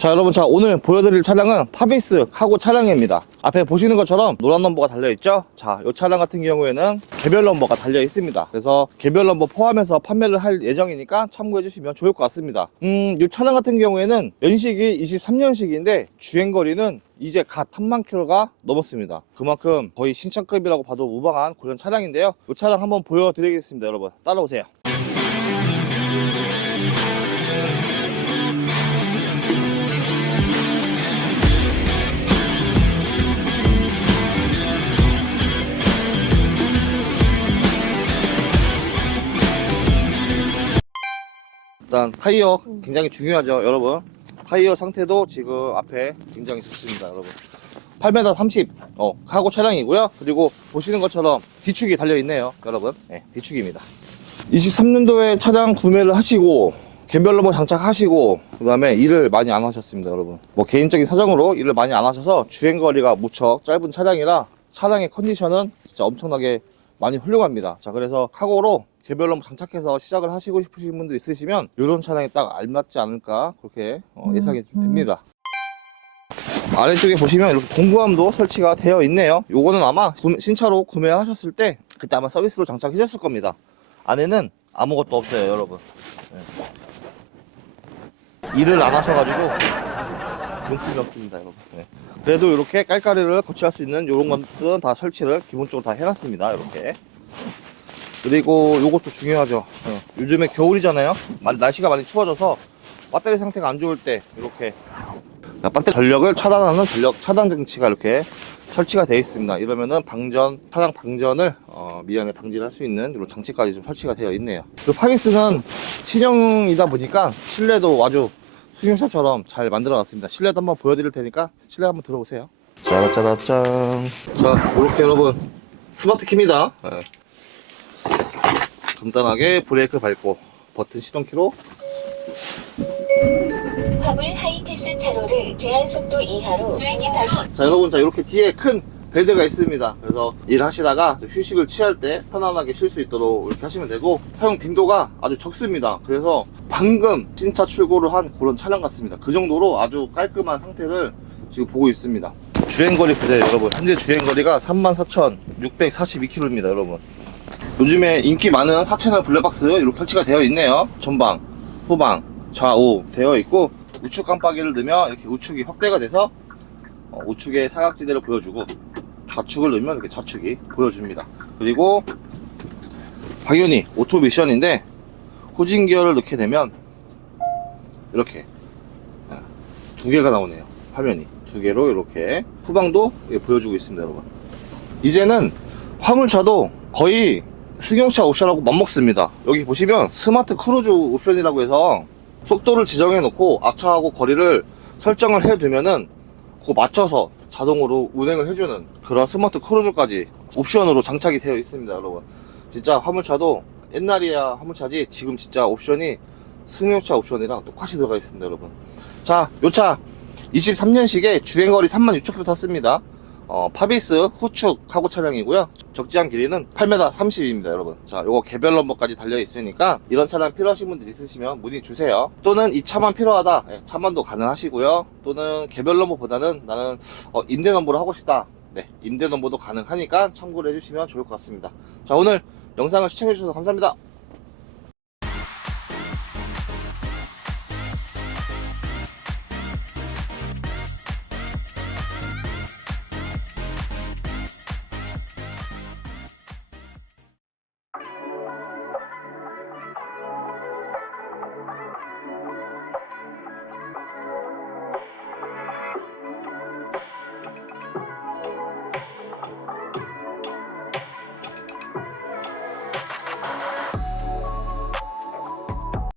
자 여러분 자 오늘 보여드릴 차량은 파비스 카고 차량입니다. 앞에 보시는 것처럼 노란 넘버가 달려있죠? 자이 차량 같은 경우에는 개별 넘버가 달려 있습니다. 그래서 개별 넘버 포함해서 판매를 할 예정이니까 참고해 주시면 좋을 것 같습니다. 음이 차량 같은 경우에는 연식이 23년식인데 주행거리는 이제 갓 3만 킬로가 넘었습니다. 그만큼 거의 신차급이라고 봐도 무방한 그런 차량인데요. 이 차량 한번 보여드리겠습니다 여러분. 따라오세요 일단 타이어 굉장히 중요하죠 여러분. 타이어 상태도 지금 앞에 굉장히 좋습니다 여러분. 8m 30 어, 카고 차량이고요. 그리고 보시는 것처럼 뒤축이 달려 있네요 여러분. 네, 뒤축입니다. 23년도에 차량 구매를 하시고 개별 넘버 장착하시고 그 다음에 일을 많이 안 하셨습니다 여러분. 뭐 개인적인 사정으로 일을 많이 안 하셔서 주행거리가 무척 짧은 차량이라 차량의 컨디션은 진짜 엄청나게 많이 훌륭합니다. 자 그래서 카고로 개별 넘버 장착해서 시작을 하시고 싶으신 분들 있으시면 이런 차량이 딱 알맞지 않을까 그렇게 어, 예상이 됩니다. 아래쪽에 보시면 이렇게 공구함도 설치가 되어 있네요. 요거는 아마 구매- 신차로 구매하셨을 때 그때 아마 서비스로 장착해 줬을 겁니다. 안에는 아무것도 없어요 여러분. 네. 일을 안 하셔가지고 용품이 없습니다 여러분. 네. 그래도 이렇게 깔깔이를 거치할 수 있는 이런 것들은 다 설치를 기본적으로 다 해놨습니다 이렇게 그리고 요것도 중요하죠 네. 요즘에 겨울이잖아요 마- 날씨가 많이 추워져서 배터리 상태가 안 좋을 때 이렇게 배터리 전력을 차단하는 전력 차단 장치가 이렇게 설치가 되어 있습니다. 이러면은 방전, 차량 방전을 어, 미연에 방지를 할 수 있는 이런 장치까지 좀 설치가 되어 있네요. 그 파리스는 신형이다 보니까 실내도 아주 승용차처럼 잘 만들어 놨습니다. 실내도 한번 보여드릴 테니까 실내 한번 들어보세요. 짜라짜라짠. 자, 이렇게 여러분 스마트 키입니다. 네. 간단하게 브레이크 밟고 버튼 시동 키로 화물 하이패스 차로를 제한 속도 이하로 진입하시. 자 여러분 자 이렇게 뒤에 큰 베드가 있습니다. 그래서 일하시다가 휴식을 취할 때 편안하게 쉴 수 있도록 이렇게 하시면 되고 사용 빈도가 아주 적습니다. 그래서 방금 신차 출고를 한 그런 차량 같습니다. 그 정도로 아주 깔끔한 상태를 지금 보고 있습니다. 주행거리 보세요 여러분. 현재 주행거리가 34,642km입니다 여러분 요즘에 인기 많은 4채널 블랙박스 이렇게 설치가 되어 있네요 전방 후방 좌우 되어 있고 우측 깜빡이를 넣으면 이렇게 우측이 확대가 돼서 어, 우측의 사각지대를 보여주고 좌측을 넣으면 이렇게 좌측이 보여줍니다. 그리고 당연히 오토 미션인데 후진 기어를 넣게 되면 이렇게 아, 두 개가 나오네요. 화면이 두 개로 이렇게 후방도 예, 보여주고 있습니다, 여러분. 이제는 화물차도 거의 승용차 옵션하고 맞먹습니다. 여기 보시면 스마트 크루즈 옵션이라고 해서 속도를 지정해 놓고 앞차하고 거리를 설정을 해두면은 그 맞춰서 자동으로 운행을 해주는 그런 스마트 크루즈까지 옵션으로 장착이 되어 있습니다 여러분. 진짜 화물차도 옛날이야 화물차지 지금 진짜 옵션이 승용차 옵션이랑 똑같이 들어가 있습니다 여러분. 자요 차 23년식에 주행거리 36,000km 탔습니다 어, 파비스 후축 카고 차량이고요. 적재한 길이는 8m 30입니다, 여러분. 자, 요거 개별 넘버까지 달려 있으니까 이런 차량 필요하신 분들 있으시면 문의 주세요. 또는 이 차만 필요하다, 예, 차만도 가능하시고요. 또는 개별 넘버보다는 나는 어, 임대 넘버를 하고 싶다. 네, 임대 넘버도 가능하니까 참고를 해주시면 좋을 것 같습니다. 자, 오늘 영상을 시청해주셔서 감사합니다.